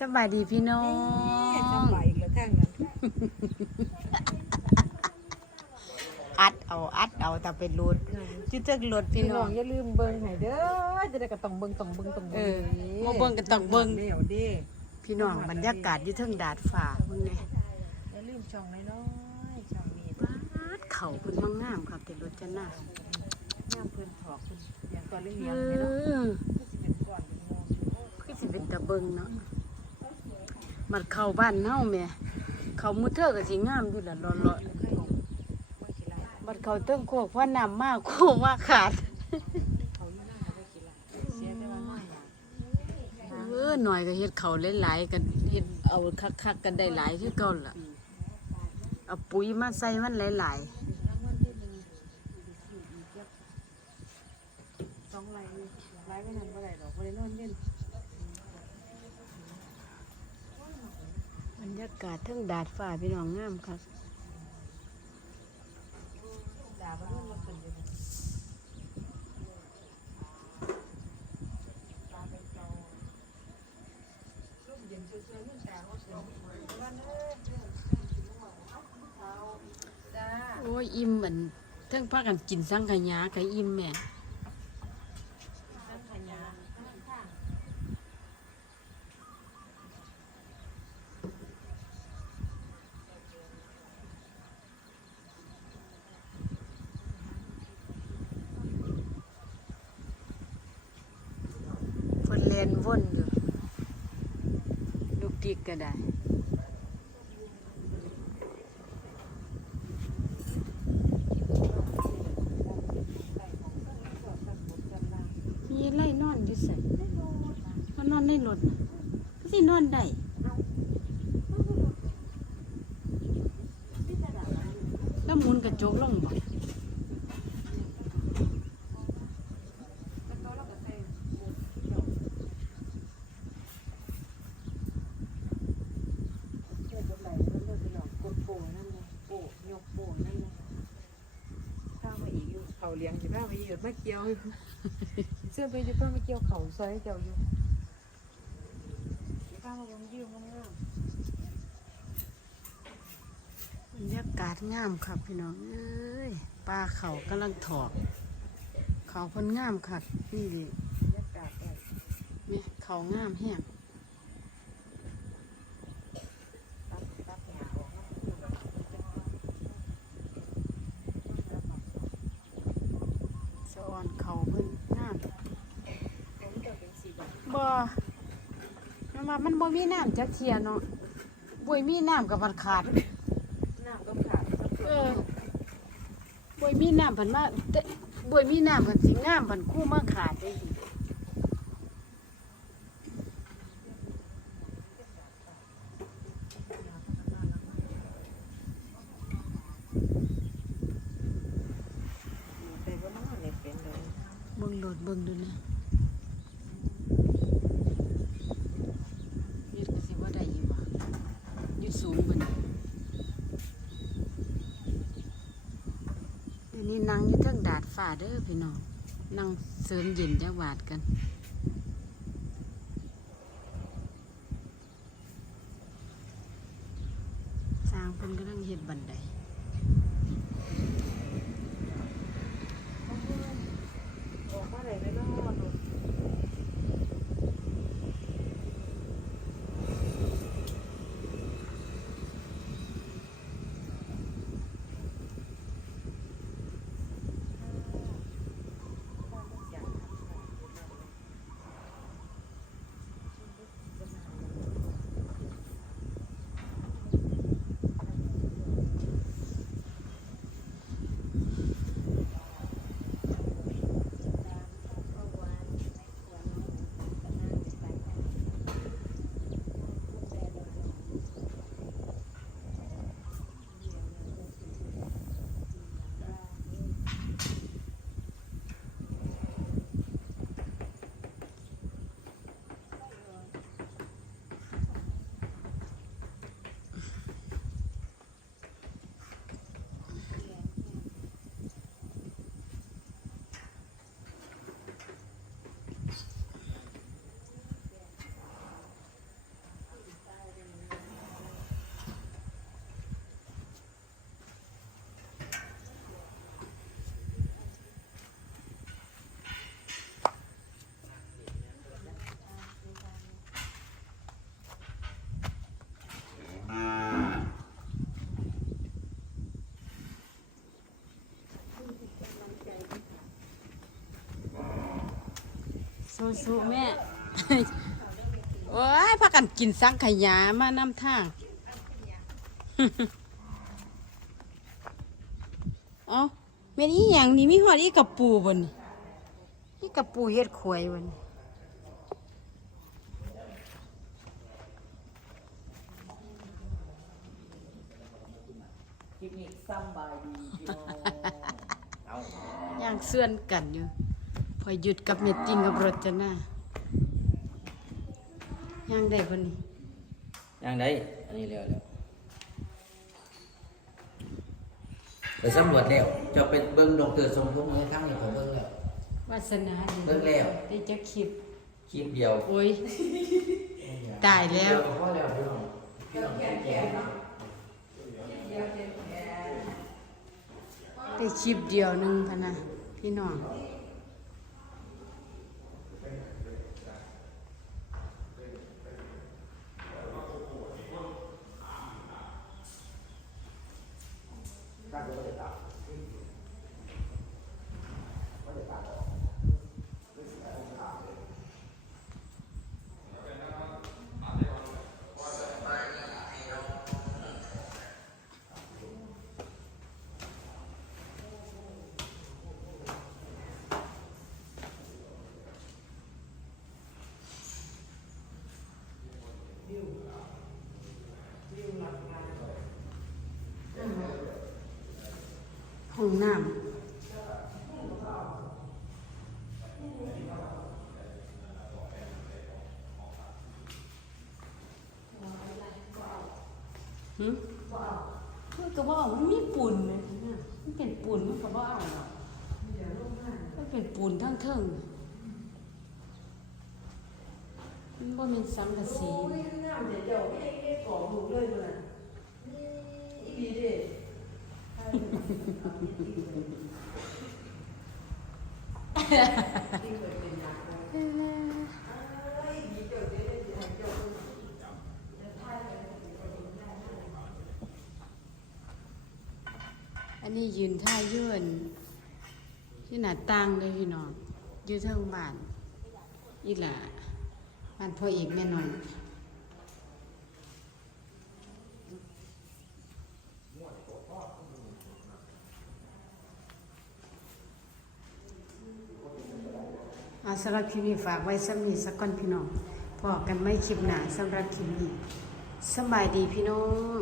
สบายดีพี่น้อนี่งทำใบอีกแล้วข้างนั้นอัดเอาอัดเอาแต่เป็นรถจุดจักรถพี่พี่น้น้อองงอย่าลืมเบิ่งให้เด้อจะได้ก็ต้องเบิ่งต้องเบิ่งต้องเอเบิ่งอมาเบิ่งกันต้องเบิ่งเดี๋ยวเด้พี่น้องบรรยากาศอยู่เทิงดาดฟ้ามึงเนี่ยอย่าลืมช่องน้อยๆช่องนี้ปาดเข่าเพิ่นมางามครับแต่รถจะน่าย่ามเพิ่นถอกเพิ่นอย่างก่อนเลี้เอยงๆนี่เนาะอสิเป็นก่อนเป็นโมงอยู่คือสิเป็นตะเบิงเนาะ มันเข้าบ้านเฮาแม่เขามุเธอก็สิงามอยู่ละรอเคยบอกว่าขี้ลายๆบัดเขาเติ้งโคกเพราน้ำมากโคกว่าขาดเออหน่อยก็เฮ็ดเขาหลายๆกันเฮ็ดเอาคักๆกันได้หลายคือเก่าล่ะเอาปุ๋ยมาใส่มันหลายรางวัลที่หนึ่งสี่อีกแล้วสองลายนี่ลายไม่ทันบ่ได้ดอกบ่ได้นอนเล่น ยากาศทั้งดาดฟ้าพี่น้องงามครับโอ้ยอิ่มเหมือนทั้งพากันกินสังขยาก็อิ่มแม่ สังขยา เพิ่ นเรียนวนอยู่ ลูกติกก็ได้มีไล่นอนอยู่ใส่เขานอนในรถน่ะก็สินอนได้แล้วมุนกระจกลงบ่ เขาเลี้ยงอยู่บ้านมาอยู่มาเกี่ยวเสื้อไปอยู่บ้านมาเกี่ยวเขาซอยเจ้าอยู่บ้านมาลงยืมมันงามบรรยากาศงามครับพี่น้องเอ้ยปลาเขากำลังถอก เขาเพิ่นงามคักนี่ดิบรรยากาศแบบเนี่ยเขางามแห้ง ตัดตัดหญ้าออกมา สะออนเขาเพิ่นงาม ผมจะเป็นสีแบบบ่มันว่ามันบ่มีน้ำจักเทียเนาะบ่ยมีน้ำกับมันขาด น้ำก็ขาดเออบ่ยมีน้ำเพันมาแต่บ่ยมีน้ำเพันสิงามเพันคู่มาขาดได้ดิไปว่าน้ำเนี่ยเป็นเลยเบิ่งโหลดเบิ่งดูนะเฮ็ดก็สิว่าได้อยู่บ่อยู่สูงบ่นี่อันนี้นั่ งอยู่ทั้งดาดฝ่าเด้อพี่น้องนั่งเสริมเย็นจังหวาดกัน สร้างเพิ่นกำลังเห็ดบันได สู้ๆแม่ โอ้ยพากันกินสังขยามานำทาง เอ้าแม่นอีหยังนี่มีหอดอีกับปูบ่นี่อีกับปูเฮ็ดขวยบ่นี่คลิปนี้ซ้ำบายดีพี่น้องเอาย่างเสื่อนกันอยู่ พอหยุดกับเมตติ้งกับรถจะหน้าย่างได้บ่นี่ยังไงอันนี้เร็วแล้วไปสำรวจแล้วจะไปเบิ้งดอกเตอร์ทรงทุกมือข้างนี้ของเบิ้งแล้ววาสนาดีเบิ่งแล้วได้จักคลิปคลิปเดียวโอ้ยตายแล้วเดียวก็พอแล้วพี่น้องพี่น้องแก่แก่เนาะได้คลิปเดียวหนึงพะนะพี่น้อง ห้องน้ำหืมมันก็บ่เอามันมีปูนเลยนะมันเป็นปูนมันก็บ่เอาหรอกมันเป็นปูนทั้งเทิงมันบ่แม่นสังกะสี น้ำเดี๋ยวเดี๋ยวให้ให้กรอบหมูเลยเลยนี่อีดีเด้ อันนี้ยืนท่ายื่นที่หน้าต่างเลยพี่น้องอยู่เทางบ้านอีหล่ะบ้านพ่อเอกแม่น้อยอา สำหรับคลิปนี้ฝากไว้สำนีสักก้อนพี่น้องพอกันไม่คลิปหนาสำหรับคลิปนี้สบายดีพี่น้อง